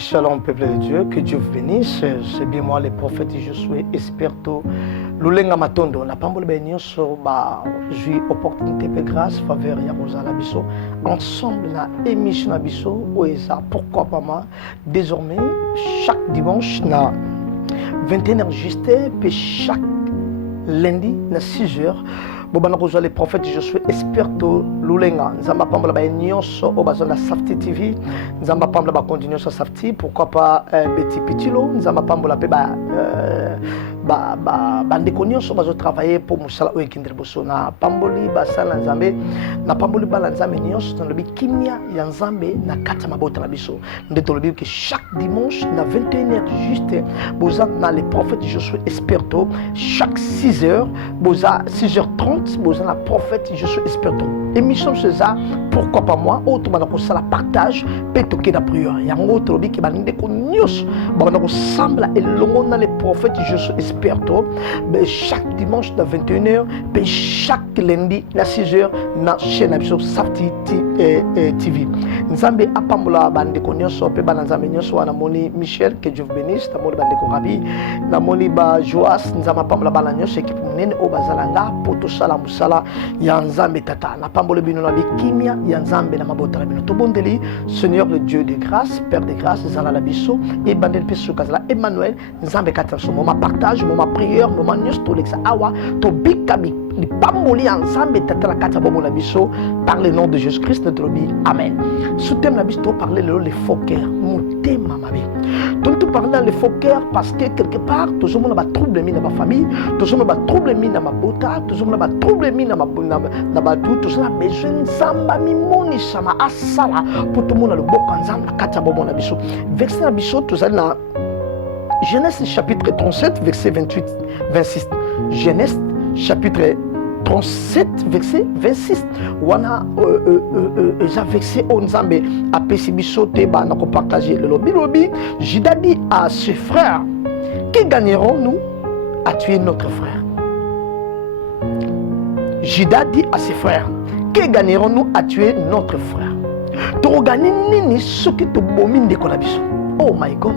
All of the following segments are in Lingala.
Shalom peuple de Dieu, que Dieu vous bénisse. C'est bien moi le prophète Josué Esperto. Lulenga matondo na pambole benyoso ba jui opportunité pe grâce faveur ya rozala biso ensemble na émission biso oeza pourquoi pas moi désormais chaque dimanche na 21h juste puis chaque lundi na 6h bobana kozwa le prophète Josué Esperto lulenga nzamba pambole benyoso obazona Safety TV nzamba pambole ba continuer sur Safety pourquoi pas Betty Pitilo nzamba pambole pe bandeko nyonso bazo travailler pour musala oyo ekindele boso na pamboli basala nzambe na pamboli bala nzambe nyonso tolobi kimia ya nzambe na kati ya mabota na biso nde tolobi que chaque dimanche na 21h juste boza na le prophète Josué Esperto chaque 6h boza 6h30 boza na prophète Josué Esperto émission ceza pourquoi pas moi auto bana ko sala partage pe toke na prière yango tolobi ke bandeko nyonso bana ko sambla elongo na le prophète Josué Esperto chaque dimanche à 21h et chaque lundi à 6h na chaîne biso Safety TV nzambe apambola bandeko nyonso pe banzambe nyonso wana moni Michel que Dieu vous bénisse na moni bandeko rabi na moni ba Joas nzamba apambola bana nyonso équipe nene o bazalanga poto sala musala ya nzambe tata na pambola bino na bikimia ya nzambe na mabota na bino to bondeli Seigneur le Dieu de grâce Père de grâce zala la biso et bandel peso kazala Emmanuel nzambe kata so ma partage ma prière ma nyos to lexa awa to bikabi li pamboli ensemble tata la kata bomo na biso par le nom de Jésus Christ notre vie amen soutem na biso parler les faux cœurs motema mabe donc tu parles dans les faux cœurs parce que quelque part toujours on a trouble mi na ma famille toujours on a trouble mi na ma bota toujours on a trouble mi na ma tout toujours on a besoin samba mi moni sama asala pour tout le monde le boka ensemble la kata bomo na biso verset na biso tous na Genèse chapitre 37, verset 28-26. Genèse chapitre 37, verset 26. Wana verset onzambe a pesibiso teba na ko partager le lobby. Judas dit à ses frères, que gagnerons-nous à tuer notre frère? Judas dit à ses frères, que gagnerons-nous à tuer notre frère? To gagner nini soki to bomine de kolabiso. Oh my God.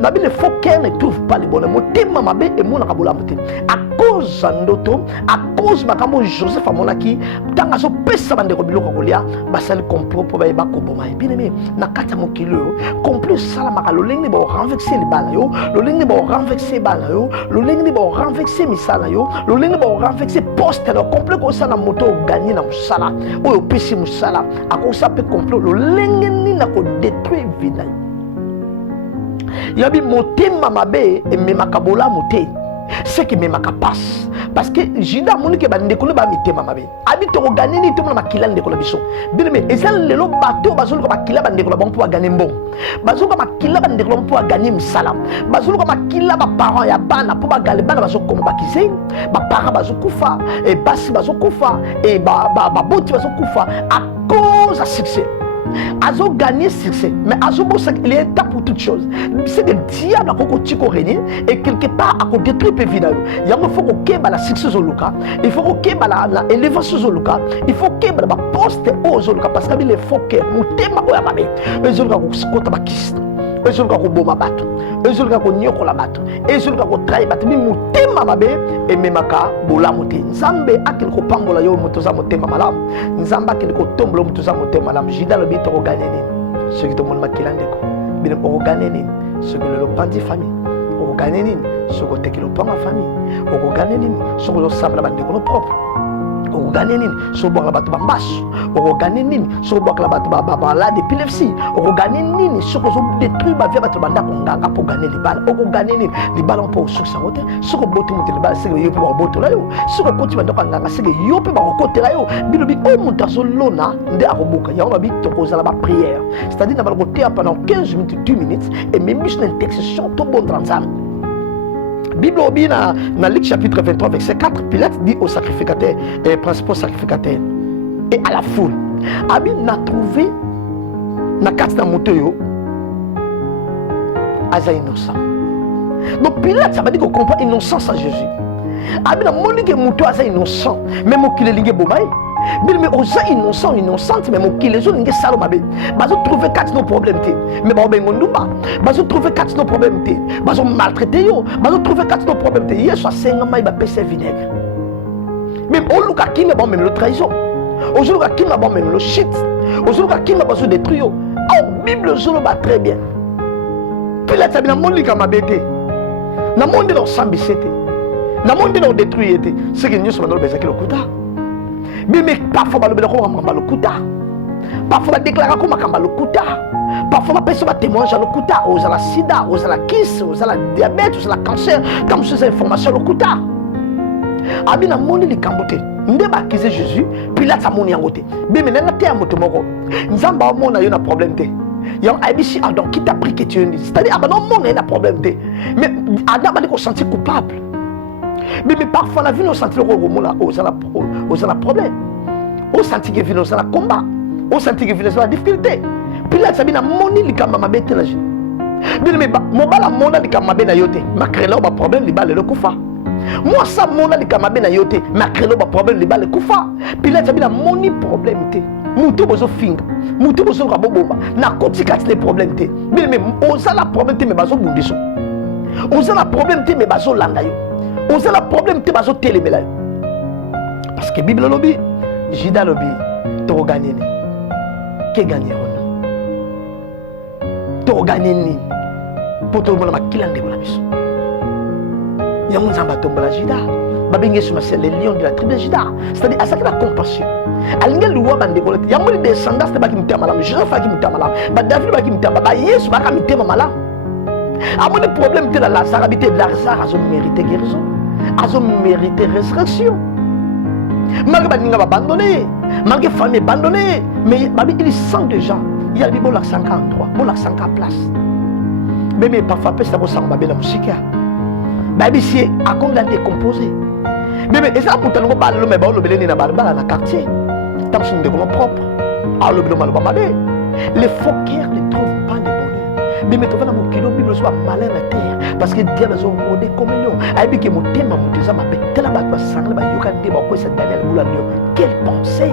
Nabi le faux cœur ne trouve pas le bonheur. Motema mabe et mon akabola moté. À cause zandoto, à cause makamo Joseph amonaki, tanga so pesa bande kobilo kolia, basali complot pour ba ko boma. Bien aimé, na kata mokilo, complot sala makalo lengi ba renverser les balles yo, le lengi ba renverser balles yo, le lengi ba renverser misala yo, le lengi ba renverser poste no complot ko sana moto gagner na musala. Oyo pesi musala, akosa pe complot le lengi ni na ko détruire vida. Yabi motema mabe et memakabola moté c'est que memakapasse parce que Judas moni ke bandeko ba mitema mabe abi to gagner ni to na makila ndeko la biso bien mais ezal lelo bato bazolo ko makila bandeko la bon pour gagner mbon bazolo ko makila bandeko la pour gagner misala bazolo ko makila ba parents ya bana pour ba gale bana bazoko ko bakize ba parents bazokufa et basi bazokufa et ba boti bazokufa à cause de succès. Azo gagné succès, mais Azo il est état pour toute chose. C'est que le diable a beaucoup régner et quelque part a détruire les vies. Il faut que la succès Zoluka, il faut que la élévation Zoluka, il faut que la poste au Zoluka parce que les faux que mon thème à Yamabe, les Zoluka ko tabakiste, les Zoluka ko boma bato, les Zoluka ko nyoko la bato, les Zoluka ko trahi bato, mais mon thème à Mabe et memaka bola moté. Nzambe akil ko pambola yo motoza motema malam. Nzamba akil ko tombolo motoza motema malam. Jida le bito ko gagner nini. Ce qui te montre makilande ko. Bino ko gagner nini. Ce que le pandi famille. Ko gagner nini. Ce que te kilo pa ma famille. Ko gagner nini. Ce que sambla bande ko propre. Ko gagner nini. Ce que la bato bambas. Ko gagner nini. Ce que la bato baba la d'épilepsie. Ko gagner nini. Ce que détruit ba vie bato banda ko nganga pour gagner les balles. Ko gagner nini. Les balles on peut sur sa route. Ce que boto monter les balles c'est que yo pe ba boto la yo. Ce que continue banda ko nganga c'est que yo pe ba côté la yo. Bilobi o montazo lona nde akoboka. Ya on a bit to koza la prière. C'est-à-dire na ba côté pendant 15 minutes 2 minutes et même bis l'intercession to bon transam. Bible obi na Luc chapitre 23 verset 4 Pilate dit au sacrificateur et principal sacrificateur et à la foule abi n'a trouvé na kati na moto yo aza innocent. Donc Pilate ça veut dire qu'on comprend innocence à Jésus. Abi na moni ke moto aza innocent même okile linge bomai Mais aux innocente, mais mon qui les autres, ils sont mabe. Bazo trouver quatre nos problèmes té. Mais ba ben ngondumba. Bazo trouver quatre nos problèmes té. Bazo maltraiter yo. Bazo trouver quatre nos problèmes té. Hier soit 5 ans, il va passer vinaigre. Même au luka qui me bon même le trahison. Au luka qui me bon même le shit. Au luka qui me bon détruire. Oh Bible zolo ba très bien. Puis là ça bien mon lika ma bête. Na monde dans sambisete. Na monde dans détruire té. C'est que nous sommes dans le besoin que le kuta. Mais parfois on va le kuta. Parfois on déclare comme on le kuta. Parfois on peut témoigner le kuta. Aux la sida, aux la kiss, aux la diabète, aux la cancer. Comme ces informations le kuta. Abi na monde li kambote. Ndeba kize Jésus. Puis là ça moni yangote. Mais maintenant t'es à moto moko. Nzamba au monde a eu un problème té. Yang ABC Adam qui t'a pris que tu es. C'est-à-dire Adam au monde a un problème té. Mais Adam a dit qu'on sentit coupable. Mais parfois la vie nous sentit le là aux la problème. On sentit que vie nous la combat. On sentit que vie nous la difficulté. Puis là ça bien moni li kamba bête la vie. Mais mon bala mona li kamba na yote. Ma créer ba problème li ba le kufa. Moi ça mona li kamba na yote. Ma créer ba problème li ba le kufa. Puis là ça bien moni problème té. Mutu bozo finga. Mutu bozo ka bomba. Na kotika les problèmes té. Mais on ça la problème té mais bazo bundiso. On ça la problème té mais bazo landa yo. On a le problème de bazo télémela. Parce que Bible lobby, Jida lobby, tu gagné ni. Qui gagné on? Tu gagné ni. Pour tout le monde ma kilande la biso. Ya on zamba tomba la Jida. Babinge sur c'est les lions de la tribu de Jida. C'est-à-dire à ça que la compassion. Alinga luwa bande ko. Ya mo descendants de baki mutama malam. Joseph baki mutama malam. Ba David baki mutama. Ba Yesu baki mutama malam. A mon problème de la Lazare habité de Lazare a mérité guérison. Ils ont mérité résurrection. Malgré que abandonné, malgré que famille abandonnée, mais il sent déjà. Il y a des gens qui sont en droit, qui sont en place. Mais parfois, ça va s'en la musique. Mais si à quoi on a décomposé. Mais ça pour nous parler, mais on le dans le quartier. Tant que nous sommes propres. Alors le faux cœur ne trouve pas le bonheur. Mais tu vas dans mon kilo, Bible soit malin à terre. Parce que Dieu a rodé comme un lion. Aïe, que mon thème, mon désir m'a fait tel abat, sang, le baillot, c'est Daniel Boulanio. Quelle pensée!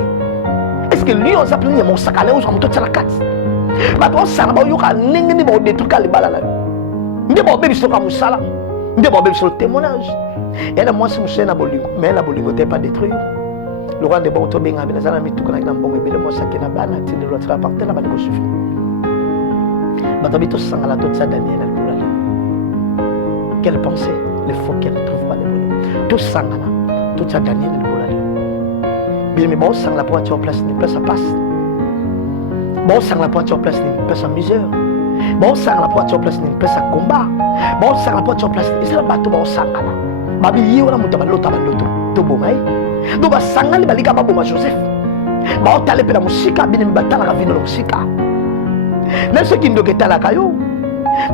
Est-ce que lui, on s'appelle mon sac à l'air, on tout ça la carte? Mais toi, ça va y avoir des trucs à l'ébalala. N'est pas bien sur le sala. N'est pas bien sur le témoignage. Et là, moi, si je suis un bolingo, mais la bolingo n'est pas détruit. Le roi de Boto Benga, mais les amis, tout le monde, mais moi, ça qui n'a pas été le droit de partir là-bas, il suffit. Mais tu habites au sang à la toute ça, Daniel Boulanio. Quelle pensée, les faux qu'elle ne trouve pas les bonheurs. Tout sang là, tout ça, Daniel Boulanio. Bien, mais bon, sang la pointe sur place, ni place à passe. Bon, sang la pointe sur place, ni place à misère. Bon, sang la pointe sur place, ni place à combat. Bon, sang la pointe sur place, ni c'est le bateau, bon, sang là. Babi, il y a un mouton, l'autre, tout bon, mais. Donc, sang là, il y a un bon, Joseph. Bon, tu as les pédales, musique, bien, il y a la vie de la musique. Même ceux qui ne sont pas là,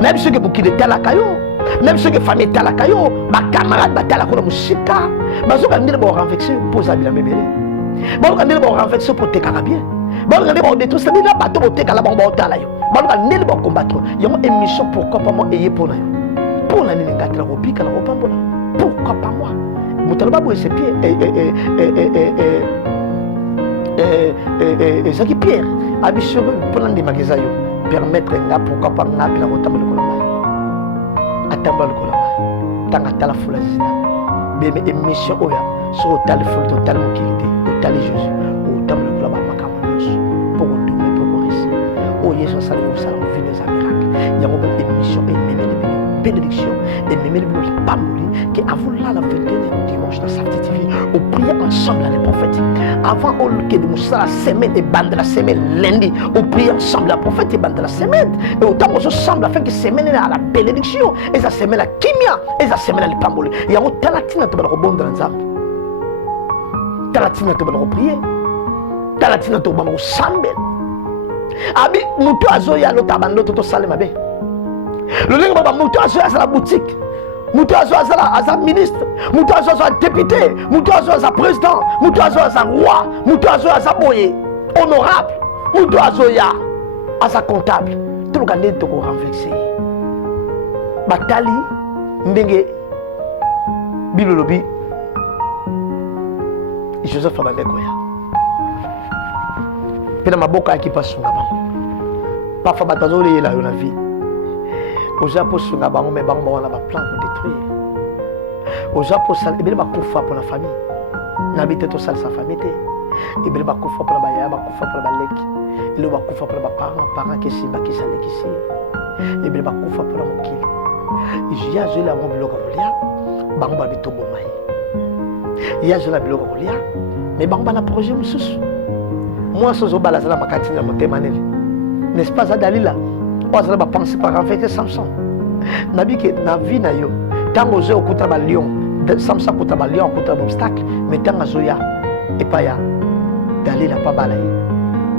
même ceux qui sont là, même ceux qui sont famille là, ma camarade, ma tala, la musique. Bah, ceux qui ont renversé, pose à bien bébé. Bon, quand ils vont renverser pour te carabiner. Bon, quand ils vont détruire, c'est là, bateau, pour te calabar, bon, t'as là. Bon, quand ils vont combattre, il y a une émission pourquoi pas moi, ayez pour nous. Pour nous, nous gâter la robe, la robe, pourquoi pas moi? Moutalba, vous c'est pieds, et ça qui Pierre, a mis sur pour l'un des magasins, permettre là, pourquoi pas nous, la robe, le colomba. Attends, le colomba. Tant que la foule, mais émission, oya, sur le téléphone, total, mon qualité. D'aller Jésus, au temps le globe à Macamonos, pour retourner, pour réussir. Oh, Jésus, ça nous fait des miracles. Il y a une émission, et même les bénédictions, et même les pamoulis, qui avant là, la 21e dimanche dans Safety TV, on priait ensemble les prophètes. Avant, on le de Moussa la semaine et bande la semaine lundi, on priait ensemble la prophète et bande la semaine. Et autant on se semble afin que semaine à la bénédiction, et ça semaine à Kimia, et ça semaine à les pamoulis. Il y a un talatina de rebondir dans l'ensemble. Talatina to bana prier, talatina to bana sambe. Abi mutu azoya lo tabando to sale mabe. Le lingo baba mutu azoya à la boutique, mutu azoya à la ministre, mutu azoya à député, mutu azoya à président, mutu azoya à roi, mutu azoya à boye, honorable, mutu azoya à sa comptable. Tout le gardé to ko renverser. Batali ndenge Bible lobi Joseph Ababekoya. pe na maboka qui passe sunga bango parfois batazoli la la vie oza po sunga bango mais bango wana ba plan pour détruire oza po sal ebele ba kufa pour la famille n'habite to sal sa famille te ebele ba kufa pour la baya ba kufa pour la leki ele ba kufa pour la parents qui simba qui saleki si ebele ba kufa pour la mokili ya je la mo biloko kolia bango ba bitombo mai ya je la biloko kolia mais bango ba na projet mususu moi sozo bala za la makatini na motema neli n'est-ce pas ça Dalila on va penser par renverser Samson nabi que na vie na yo tango zo okuta ba lion Samson okuta ba lion okuta ba obstacle mais tango zoya et pas ya Dalila pas balaye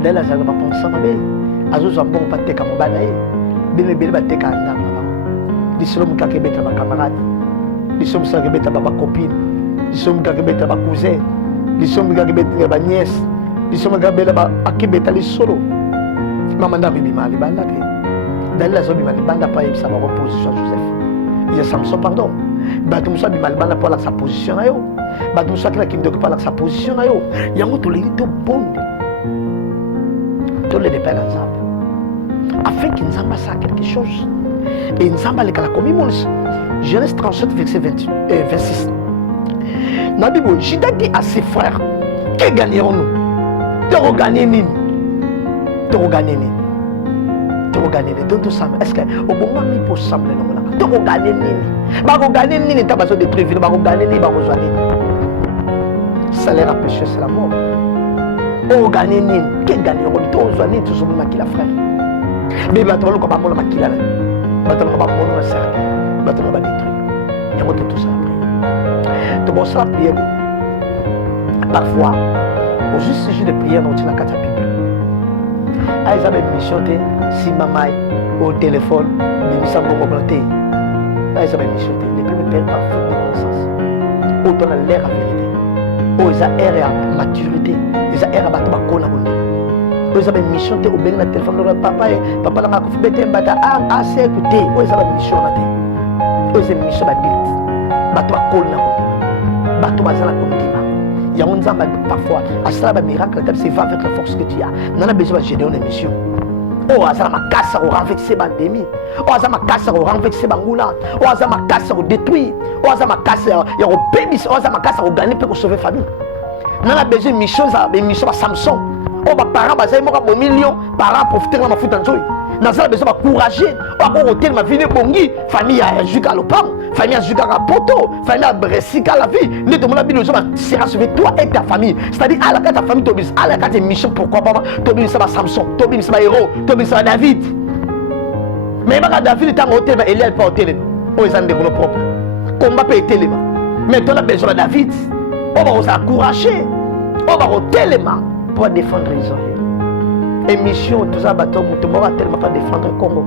Dalila za ba penser mabe azo zo mbongo pateka mo balaye bile bile bateka ndanga ba disolo mukake beta ba camarade disolo mukake beta ba copine disolo mukake beta ba cousin disolo mukake beta ba nièce disolo mukake beta ba akibeta lisolo maman n'a bibi mali banda ke Dalila zo bimali banda pa yebisa ba position Joseph il y a Samson pardon bato musa bimali banda pa la sa position na yo bato musa kila kindo pa la sa position na yo yango to leli to bonde to le dépêche ensemble afin que Nzamba sa quelque chose et Nzamba le kala komi mons Genèse 37 verset 26 na Bible Juda dit à ses frères que gagnerons-nous de gagner nini de gagner nini to gagner de tout ça est-ce que au bon moment pour sembler non là to gagner nini ba ko gagner nini ta baso de prévenir ba ko gagner ni ba ko joindre salaire à péché c'est la mort o gagner nini que gagner on to joindre tout ce qui la frère mais ba to ko ba mo la makila ba to ko ba mo na cercle ba to ko ba détruire il y a tout ça après to bon ça prier parfois au juste sujet de prière dans la carte Bible ils avaient une mission si maman au téléphone mais ils savent comment planter ils avaient une mission les premiers pères par faute de connaissance autant l'air à vérité ils ont l'air à maturité ils ont l'air à battre ma cône à mon ils avaient une mission au bien le téléphone papa n'a pas fait bêter bata assez écouté ils avaient une mission là ils avaient une mission d'adulte battre ma cône à mon battre ma zala comme il y a un Nzamba parfois à cela un miracle c'est va avec la force que tu as nana besoin de gérer une émission oh azala makasa au renverser bandemi oh azala makasa au renverser bangula oh azala makasa au détruire oh azala makasa ya au bébis oh azala makasa au gagner pour sauver famille nana besoin mission ça une mission à Samson oh ba parents bazali moka bon million parents profiter na mafuta nzoi nazala besoin encourager encore hôtel ma vie bongi famille à Juka Lopang famille à Juka Poto famille à Bresika la vie ne te mona bilo ça sera sauver toi et ta famille c'est-à-dire à la carte ta famille tobis à la carte mission pourquoi pas tobis ça va Samson tobis ça va héros tobis ça va David mais ba David tant hôtel ba Eliel pas hôtel oh ils ont des gros propres combat peut être mais toi la besoin de David on va vous encourager on va hôtel pour défendre Israël émission tout ça bateau tout le monde tellement pas défendre le Congo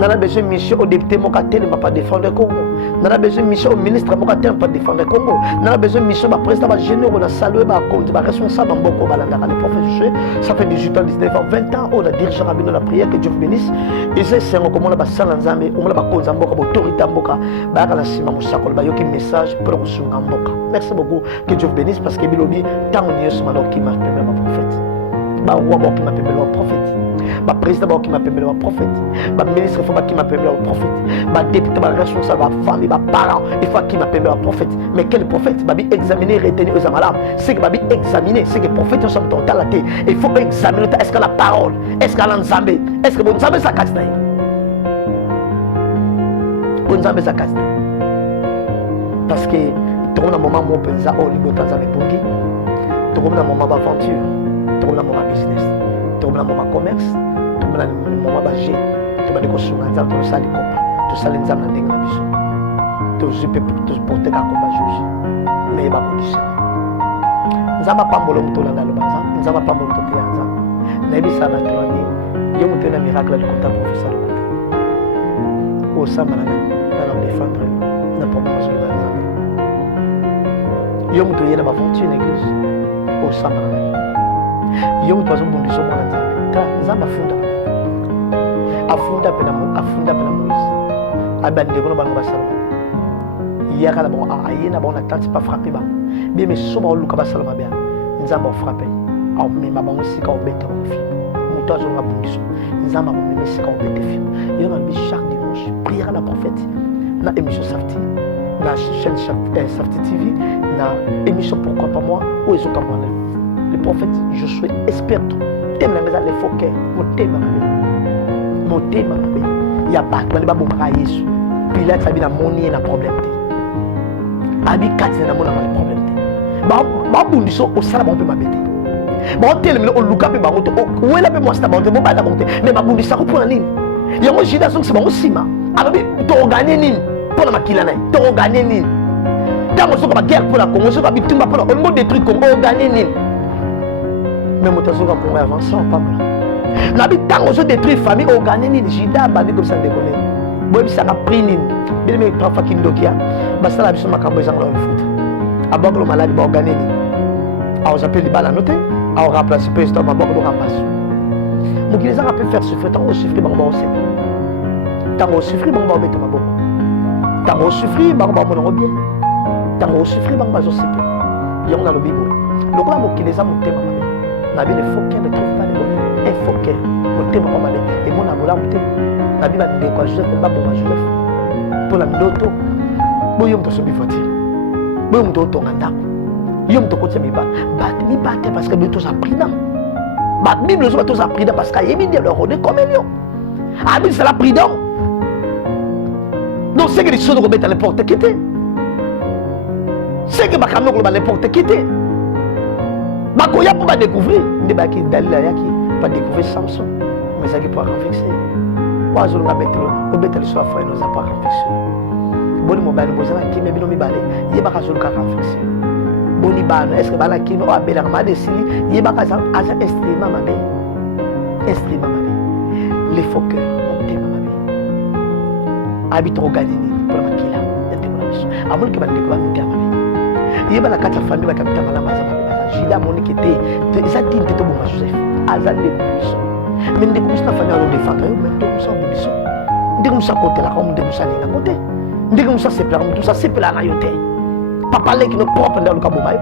nana besoin mission au député moka tellement pas défendre le Congo nana besoin mission au ministre moka tellement pas défendre le Congo nana besoin mission au président ba généraux na saluer ba compte ba responsable mboko balanga les professeurs ça fait 18 ans 19 ans 20 ans on a dirigé rabino la prière que Dieu vous bénisse et c'est comment on a ba sala nzambe on a ba konza mboka ba autorité mboka ba kala sima musakol ba yoki message pour kusunga mboka merci beaucoup que Dieu vous bénisse parce que bilobi tant on y est sur qui m'a permis ma prophète ba roi ba qui m'a permis le prophète ba président ba qui m'a permis le prophète ba ministre faut ba qui m'a permis le prophète ba député ba responsable ba famille ba parents il faut qui m'a permis le prophète mais quel prophète ba bi examiner retenir aux amalams c'est que ba bi examiner c'est que prophète sont dans la tête il faut examiner est-ce que la parole est-ce que l'Nzambe est-ce que bon Nzambe ça casse d'ailleurs bon Nzambe ça casse parce que tout le moment mon pensa au libo Tanzanie bongi tout le moment d'aventure tout le moment business tout le moment commerce tout le moment bagé tout le moment kosunga nzambe tout ça les copa tout ça les nzambe ndenge na biso tout je peux tout porter ka combat juge mais ba condition nzamba pambolo mutola ndalo banza nzamba pambolo mutola yanza na ebisa na tolani yo mutola miracle de compta professeur au samana na défendre na promotion de nzambe yo mutola na ba fonction église au samana yo mutola bundisho mwana nzambe ka nzamba afunda pena Moïse abande kono bango basalama yaka la bon ayena bon attente pas frapper ba bien mais soba luka basalama bien nzamba frappé aomema bango esika obeta bafilme moto azonga bundiso nzambe akomema esika obeta filme yo nalobi chaque dimanche prière na prophète na émission Safti na chaîne Safti TV na émission pourquoi pas moi ou ezoka moi le prophète je suis expert thème na ngeza les faux cœurs motema mabe ya bato bali babomaka Yesu Pilate abi na moni na problème te abi kati na mona na problème te babundiso osala bango mpe mabe te baotelemela oluka mpe bango te wela mpe mwasita bango te bobanda bango te mais babundisako mpona nini yango juda azongisa bango nsima alobi toganye nini mpona makila na ye toganye nini ntango soka baguerre mpona Congo soka bitumba mpona olingo détruire Congo oganye nini mais moto azoka Congo avance pambola nabi ntango ozo détruire famille oganye nini juda abandi komisa ndekone boyebisaka prix nini bileme parfois kindokia basala biso makambo ezanga na lifuta abokolo maladi baoganye nini aozape libala no te aoremplace mpe esito maboko dokambasi mokili ezanga mpe faire souffrir ntango osouffrir bango baosepela ntango osouffrir bango baobeta maboko ntango osouffrir bango baomonango bien ntango osouffrir bango bazosepela yango nalobi boye lokola mokili eza motema mabe nabi le faux cœur ne trouve pas le bonheur un faux cœur motema mwa mabe emona bolamu te nabi bandeko ya Joseph baboma Joseph mpona ndoto boyo moto asobi voiture boyo moto otonga ndako yo moto kotia mibala te parce que bible toza prudent bible ozoba toza prudent parce que ayebi dia le rôle comme lion abi c'est la prudent donc c'est que les choses remettent à n'importe qui te c'est que bakamno ko ba n'importe qui te bakoya pour ba découvrir nde ba ki dalila yaki pas découvrir Samson mais ça qui pour renverser oiseau nga betelo obeteli so afwa no za pas renverser boni mobile bozana kimi bino mibale yebaka zoluka renverser boni bano est-ce que bala kimi o abela ma desili yebaka za aza instrument mabe les faux cœurs motema mabe habito organini pour makila yate pour biso amul ke bande ko motema mabe yebala kata famille ba kapita malama za mabe jila monike te eza tinte to boma Joseph aza le biso mais ndeko biso na famille alo défendre yo mais to musa biso ndeko musa côté la comme ndeko musa linga côté ndeko musa sepela mutu sa sepela na yo te papa leki no propre ndalo ka boma yo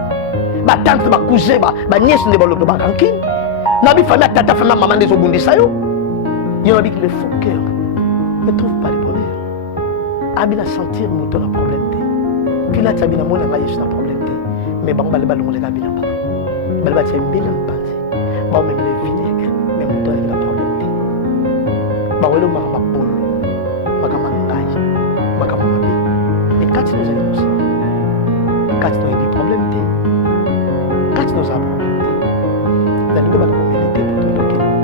ba tante ba cousin ba nièce ndebo lo ba kankin na bi famille tata famille maman ndezo bundisa yo yo na bi que le faux cœur ne trouve pas le bonheur abina sentir mutu na problème te Pilate abina mona ma Yesu na problème te mais bango bale balongo le kabila ba bale ba tsembela mpanzi ba même le vinaigre mais mutu na problème te ba welo makaba bolo makama ngai makama mabe et quand nous allons ça quand nous avons des problèmes quand nous avons dans le domaine communauté pour tout le monde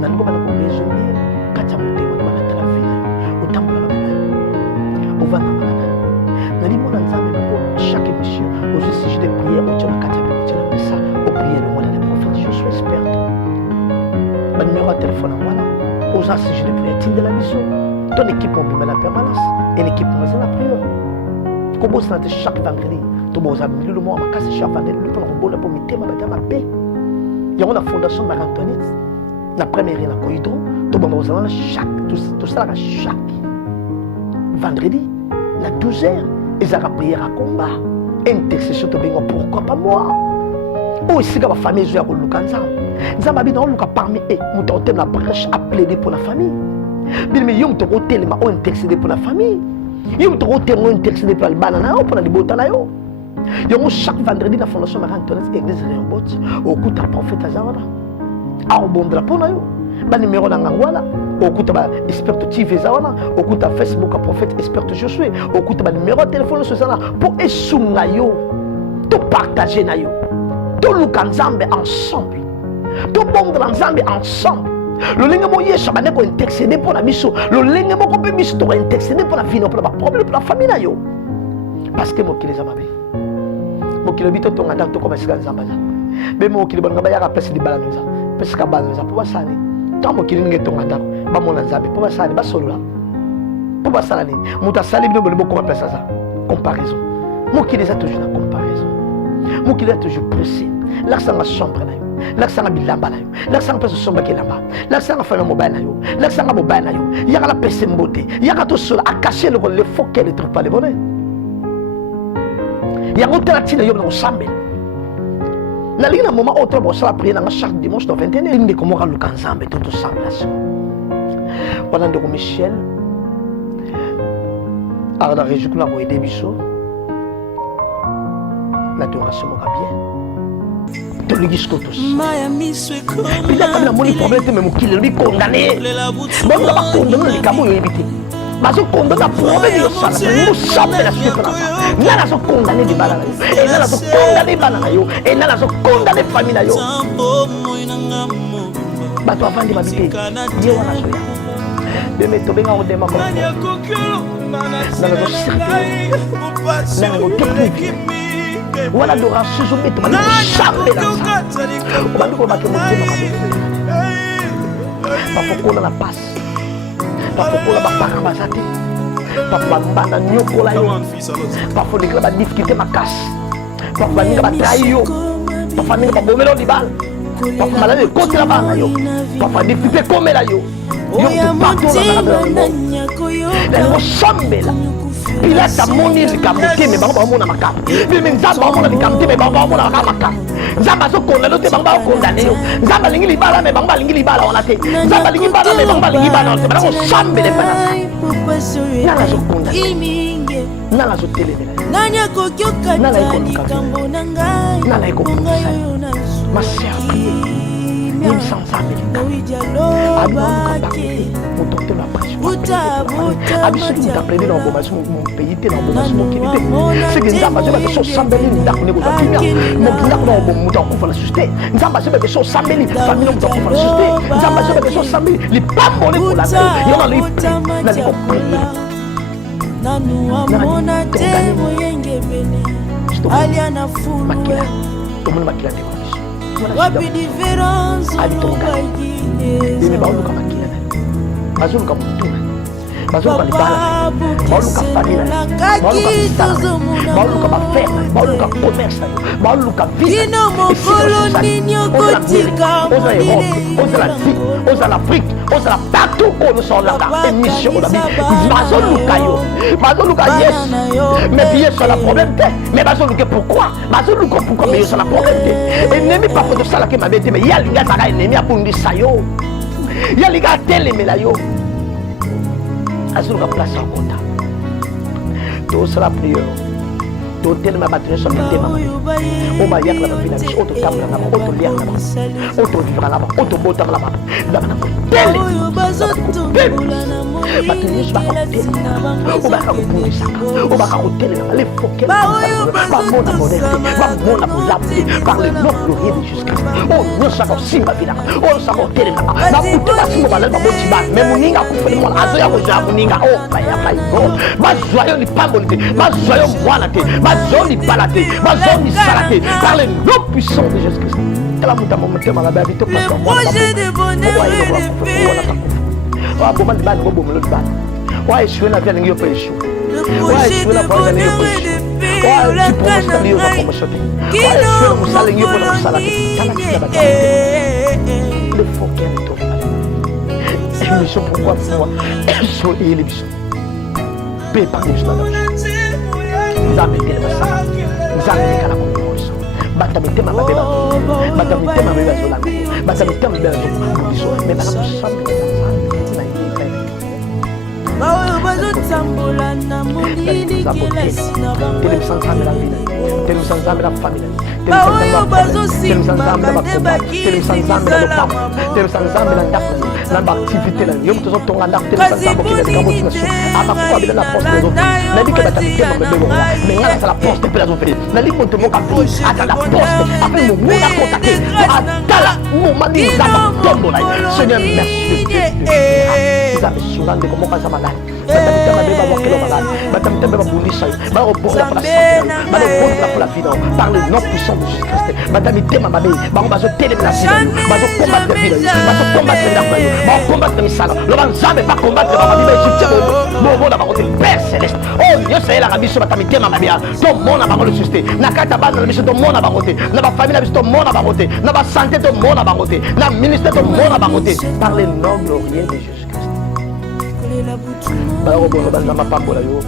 dans le domaine raisonner quand tu as monté dans la vie au temps de la vie au va dans la vie dans chaque émission aux sujets de prière au temps de la ça au prier le mois des prophètes je suis expert le numéro de téléphone à moi aux sujets de prière de la mission ton équipe on met la permanence et l'équipe on met la prière Kobo santé chaque vendredi to boza milieu mo makasi chaque vendredi le pour bola pour mitema batama paix il y a une fondation Marie-Antoinette la première na Koidro to boza chaque tout ça chaque vendredi la 12h ils ont prière à combat intercession to bengo pourquoi pas moi ou ici que ma famille joue à Lukanza nzamba bi dans luka parmi eux muto thème la brèche à plaider pour la famille bien mais yom to hôtel ma on intercéder pour la famille yo to termo intercéder pour le banana ou pour les botana yo yo chaque vendredi la fondation Marie-Antoinette église Rehoboth okuta prophète azawala au bon drapeau na yo ba numéro na ngwala okuta ba expert TV zawana okuta Facebook a prophète expert Josué okuta ba numéro de téléphone sur ça pour esunga yo to partager na yo to lukanzambe ensemble to bondra nzambe ensemble le lingue mo yesha bane ko intercéder pour la mission le lingue mo ko be mission to intercéder pour la vie pour la problème pour la famille na yo parce que mo kileza mabe mo kilo bito to ngata to ko basika nzamba za be mo kilo banga ba ya ka pesa di balanoza pesa ka balanoza pour basani tant mo kilo ngeto ngata ba mo na nzambe pour basani ba solola pour basani muta sali bino bo ko pesa ça comparaison mo kileza toujours la comparaison mo kileza toujours pressé l'accent ma chambre na yo l'accent na bilamba na yo l'accent pesa somba kelamba l'accent fa na mobile na yo l'accent na mobile na yo yaka la pesa mbote yaka to sola a cacher le faux qu'elle ne trouve pas le bonheur yango tela tina yo na osambe Na lina moment autre pour ça prier dans chaque dimanche dans 21h. Inde comment ka luka nzambe tout ensemble. Pendant de Michel a la région là pour aider biso. L'adoration moka bien. To ligi tous. Puis là comme la problème te même qui le condamné. Bon on va condamner les camo éviter. Mas o condamné a problème yo sana. Nous sommes la suite là. Nana so condamné de bala yo. Et nana so condamné bana yo. Et nana so condamné famille yo. Ba to avandi ba bité. Dieu wana so ya. De me to benga o dema ko. Nana go sirte. Nana go tekni. Wala adoration so meto mani chambe la sa. O bandu ko ba ke mo dema ba. Ba fokola la passe. Papokola bakaka basate papa banda nyokola yo papa ndika ba difficulté makasi papa ndika ba trahi yo papa ndika ba bomelo libala papa malade côté la bana yo papa difficulté komela yo yo tu partout dans le monde la chambela Pilate moni likamte me bango mona makamba mais nzamba mona likamte me bango mona makamba nzamba so kondana te bango kondana yo nzamba lingi libala me bango lingi libala wana te nzamba lingi bala me bango lingi bala wana te bango chambele bana nana so kondana nana so telemela nanya kokyoka nana ikambo nanga nana ikompusa ma sœur même sans Amérique mon docteur m'a pression absolument t'apprendre dans mon pays dans mon qualité c'est que nzamba je vais so sambeli ndakune ko kimia mo ndakuna ko muta ko fa la société nzamba je vais so sambeli famille muta ko fa la société nzamba je vais so sambeli li pambole ko la yo na li na li ko prier nanu amona te moyenge bene aliana fulu makila to mo makila te wapi différence ini baru luka makila baru luka mutuna baru luka libala baru luka famila baru luka bisala baru luka bafema baru luka commerce baru luka vie oza Europe oza la vie oza l'Afrique oza la partout où nous sommes là émission on a dit bazo luka yes mais bien sur la problème mais bazo luka pourquoi mais sur la problème ennemi pas pour ça là que m'avait dit mais ya linga saka ennemi a pour ndisa yo ya linga telemela yo azuka place en compta tout sera prière tout tellement battre sur le thème on va y aller la vie auto table là auto lien là auto vivre là auto bota là là télé battre sur la compte on va pour ça on va télé les foquer va mona modeste va mona pour par le nom glorieux de Jésus-Christ oh nous ça comme si ma vie là oh ça va télé là na pour pas si on va là ba motiba mais moninga ko fait mon azo ya ko ja moninga oh paya go ba joyeux ni pas bolité ba joyeux moi te ba joyeux balate ba joyeux salate par le nom puissant de Jésus-Christ kala muta mo tema la ba vite parce qu'on projet de bonheur wa bo man ba bo mo le ba wa échouer la vie n'yo pas échouer wa échouer la vie n'yo pas échouer wa tu promotion n'yo pas promotion wa échouer mo sala n'yo pas sala kala kita ba le faut qu'il y ait une mission pourquoi moi so il est pe par nous là nzambe tele basala nzambe kala ko moso bata mitema mabeba bata mitema mabeba zola bata mitema mabeba zola mais bana sambe na yipe bawo bazo tambola na molini kila sina bango tele sanzambe la vida tele sanzambe la famille bawo bazo simba badeba tele sanzambe la papa tele sanzambe la ndako na activité la yo mtozo tonga ndako tele sanzambe ki na motivation aba kwa bila na poste de na bika bata mitema mabeba mais ngala sala poste pe la zo fait na lipo to moka ata la poste après mo mona contacté atala mo mani zaba tombo la Seigneur merci vous avez souvent de comment ça malade bata mitema mabeba wa kilo malade bata mitema mabeba bundisa ba o pour la santé ba o pour la vie par le nom puissant de Jésus-Christ bata mitema mabeba ba on va se télé la vie ba se combattre la vie ba se combattre la vie ba combattre les salons le ban jamais pas combattre ba vie ba c'est bon na ba côté Père céleste oh Dieu c'est la rabiso bata mitema mabeba to mona ba le susté na kata ba na biso to mona ba côté na ba famille na biso to mona ba côté na ba santé to mona ba côté na ministère to mona ba côté par le nom glorieux de Jésus-Christ ba o bono ba na mapambola yo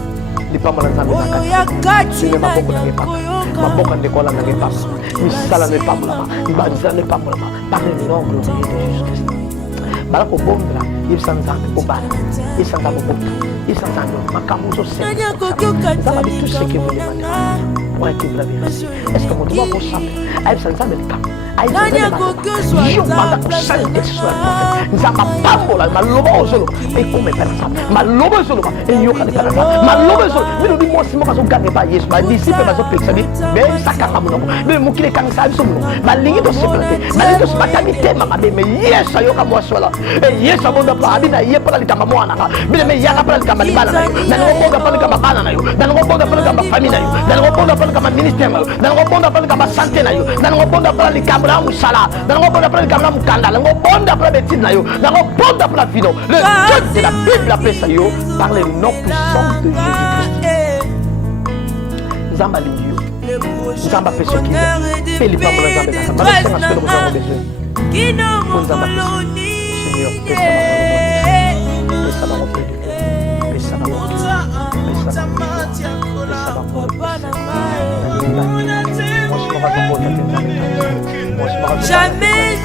lipambola nzambe na kati sine maboko na ngepaka maboko ndekola na ngepaka misala ne pambolama mbanza ne pambolama par le nom glorieux de Jésus-Christ bala kobondela yebisa nzambe kobala yebisa nzambe kobota yebisa nzambe makambo ozosema nzambe abi tout ce que vous demandez pour être vous la vérité est-ce que mon doigt pour simple ayebisa nzambe likambo yo manda kusala ngesiswa nzamba pambola maloba ozolo ekome pela nzambe maloba ozolo eyoka ne pela nzambe maloba ozolo bino bi mosi moka zo gange ba Yesu ba disciple ba zo pekisa bi be sakaka monoko be mukile kanga sa biso monoko balingi to seplate balingi to batami tema mabe me Yesu ayoka mosi wala Yesu abonda pa abina ye pala litanga mwana nga bile me yanga pala litanga libana na yo na ngobonga pala kama bana na yo na ngobonga pala kama famille na yo na ngobonga pala kama ministère na yo na ngobonga pala kama santé na yo na ngobonga pala likamba na musala na ngobonga pala kama mukanda na ngobonga pala betine na yo na ngobonga pala vino le Dieu de la Bible appelle ça yo par le nom puissant de Jésus-Christ nzamba lingi nzamba peso ki peli pa mo nzamba na nzamba senga selo mo besoin pour nzamba Seigneur pesa na mo pesa na mo pesa na mo jamais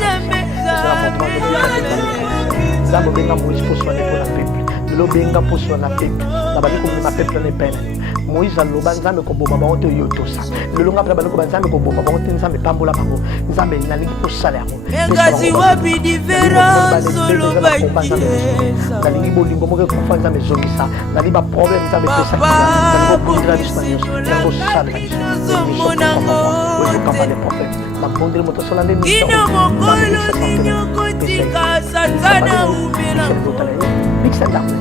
nzamba benga mo esposo na pour la peuple lo benga poso na peuple na bali ko na peuple ne pene Moïse aloba nzambe ko boma ba oto yotosa lelo ngapela bali ko nzambe ko boma ba oto nzambe pambola bango nzambe nalingi posala yango ngazi wapi différence solo ba nalingi bolingo mo ko fa nzambe zongisa nali ba problème nzambe pesa nali ko kundira bismanyo nali ko sala monango oyo kapale prophète na mondele moto sola ndemi ino mokolo nyoko tika satana umela mixa ndambe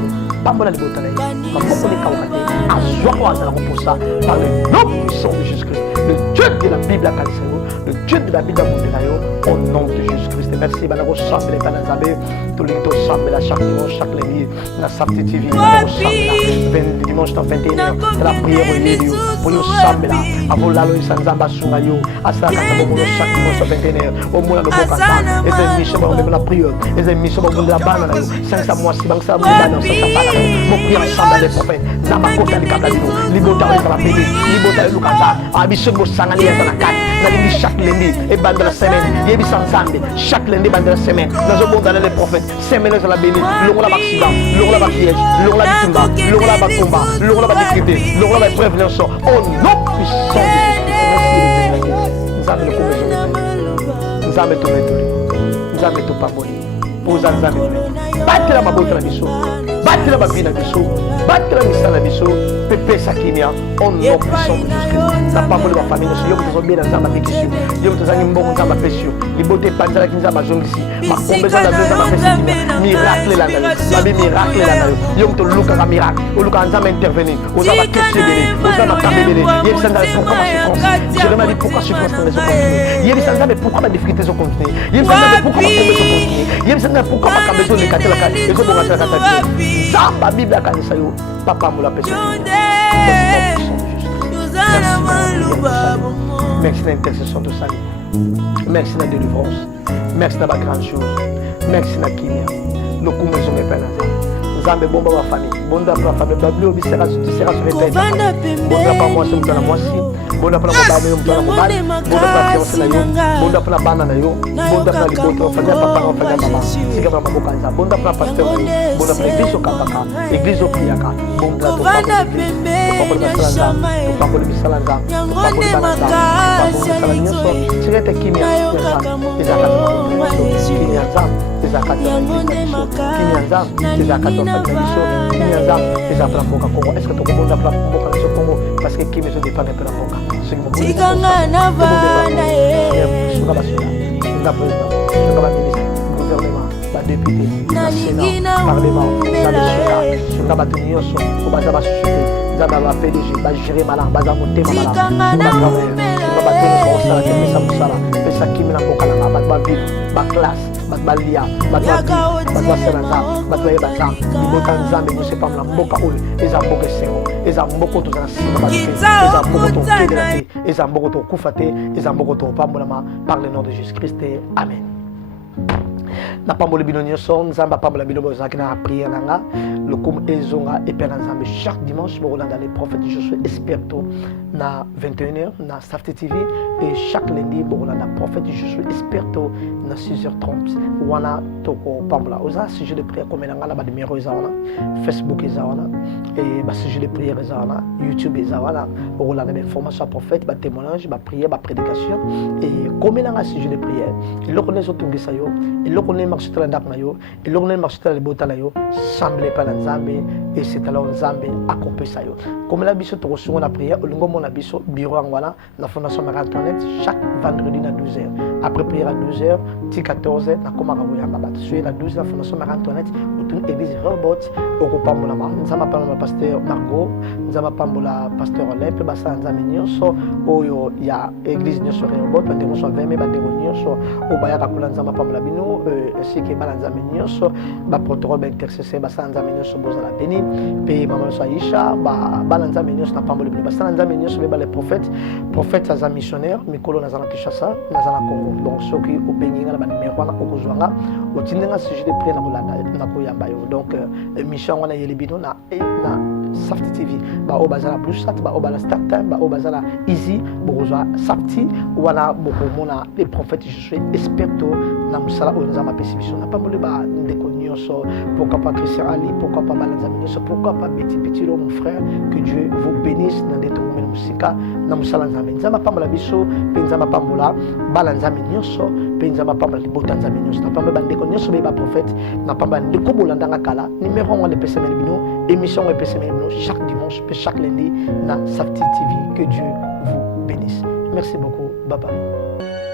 pambola libota na ye maboko lekauka te azwaka azala koposa par le nom puissant de Jésus-Christ le Dieu de la Bible akanisa yo le Dieu de la Bible amondela yo au nom de Jésus-Christ merci bana kosambela epai na nzambe tolingi tosambela chaque dimanche chaque lundi na Sapti TV bana kosambela dimanche na 21h de la prière oyeli yo po yosambela avolala oyisa nzambe asunga yo asalaka bomono chaque dimanche na 21h omona loboka nzambe eza émission bamemela prière eza émission babundela bana na yo sangisa mwasi bangsala bana osasa bana mon prière ensemble les prophètes nzamba kota likaka bino libota ezala pele libota elukaza abiso bosanga ni ezala kati nalingi chaque lundi ebanda la semaine yebisa nzambe chaque lundi ebanda la semaine nazobondana les prophètes semaine ezala beni longola baaccident longola bapiège longola bitumba longola bakomba longola badifrité longola baépreuve nyonso au nom puissant de Jésus nzambe lokomezo nzambe tometoli nzambe topamboli poza nzambe batela mabota na biso batela babina biso batela misala biso pepesa kimia au nom puissant de Jésus-Christ na pamboli ba famille so yoko tozobela nzamba bekisio yoko tozangi mbongo nzamba pesio libote panzala ki nzamba zongisi makombezo na nzamba pesio miracle la nayo babi miracle la nayo yoko to luka ka miracle oluka nzamba intervenir ozaba kesebele ozaba kambele yebisa nzamba pourquoi ma souffrance je demande pourquoi souffrance dans les continuer yebisa nzamba pourquoi ma difficulté zo continuer yebisa nzamba pourquoi ma kombezo continuer yebisa nzamba pourquoi ma kambezo le katela ka ezo bonga tala kata nzamba Bible akanisa yo papa mula peso merci d'intercession de salut merci de délivrance merci de la grande chose merci na kimia lokumu zo mepana nzambe bomba wa famille bonda pour la famille bablo bisera sur les têtes bonda pas moi c'est mutana moi si bonda pour la mobile mutana mobile bonda pour la fiancée na yo bonda pour la bana na yo bonda pour la liboto fanya papa na fanya mama sika mama bokanza bonda pour la pasteur bonda pour l'église okambaka église opiaka bonda to papa pour bisalanga papa pour bisalanga papa pour bisalanga sika te kimia ezaka kimia za ezaka kimia za ezaka est-ce que tu comprends la Congo parce que qui me dépend de la Congo gouvernement la député la Sénat parlement la société la PDG la gérer malin baza motema malin pesa kimi na mboka na ba ville ba classe ba lia ba selanza ba baza libota nzambe nous c'est pas la mboka oyo eza mboka sengo eza mboko to za sima ba eza mboko to kedela eza mboko to kufa te eza mboko to pambolama par le nom de Jésus-Christ amen na pamboli bino nyonso nzamba pambola bino bozaki na prière nanga lokumu ezonga epena nzambe chaque dimanche bokolanda les prophètes Josué Esperto na 21h na Safety TV et chaque lundi bokolanda prophète Josué Esperto na 6h30 wana toko pambola oza sujet de prière comme nanga na ba numéro ezana Facebook ezana et ba sujet de prière ezana YouTube ezana bokolanda des informations prophète ba témoignage ba prière ba prédication et comme nanga sujet de prière il lokone zo tungisa yo il lokone marche tra ndak na yo il lokone marche tra le botala yo semble pas nzambe et c'est alors nzambe akopesa yo comme la biso to songa na prière olingo mona biso bureau ngwana na fondation Marie-Antoinette chaque vendredi na 12h après prière à 12h ti 14h na koma ka ya mabat sur la 12h la fondation Marie-Antoinette autour église robot okopambola ma nzamba pambola pasteur Margot nzamba pambola pasteur Olympe basa nzambe nyonso oyo ya église nyonso robot bande nyonso 20 bande nyonso obayaka kula nzamba pambola bino ainsi que bala nzambe nyonso ba protocole intercesseur basa nzambe nyonso bozala béni pe mama Aisha bala nzambe nyonso na pambola bino basa nzambe nyonso be les prophètes aza missionnaire mikolo na zana Kinshasa na zana Congo donc soki opengi na ba numéro wana okozwanga otindenga sujet de prière na kolanda na koyamba yo donc émission wana yeli bino na Safety TV ba obazala plus sat ba obala start time ba obazala easy bokozwa Safety wana bokomona les prophètes Josué Esperto na musala onzama pesibiso na pambola ba ndeko nyonso pourquoi pas Christian Ali pourquoi pas Balanzami nyonso pourquoi pas petit mon frère que Dieu vous bénisse dans des tourments musika na musala nzambe nzamba pambola biso pe nzamba pambola Balanzami nyonso pe nzamba pambola libota nzambe nyonso na pambola ndeko nyonso be ba prophète na pambola ndeko bolandanga kala numéro 1 de PCML bino émission de PCML bino chaque dimanche et chaque lundi dans Safety TV. Que Dieu vous bénisse. Merci beaucoup. Bye bye.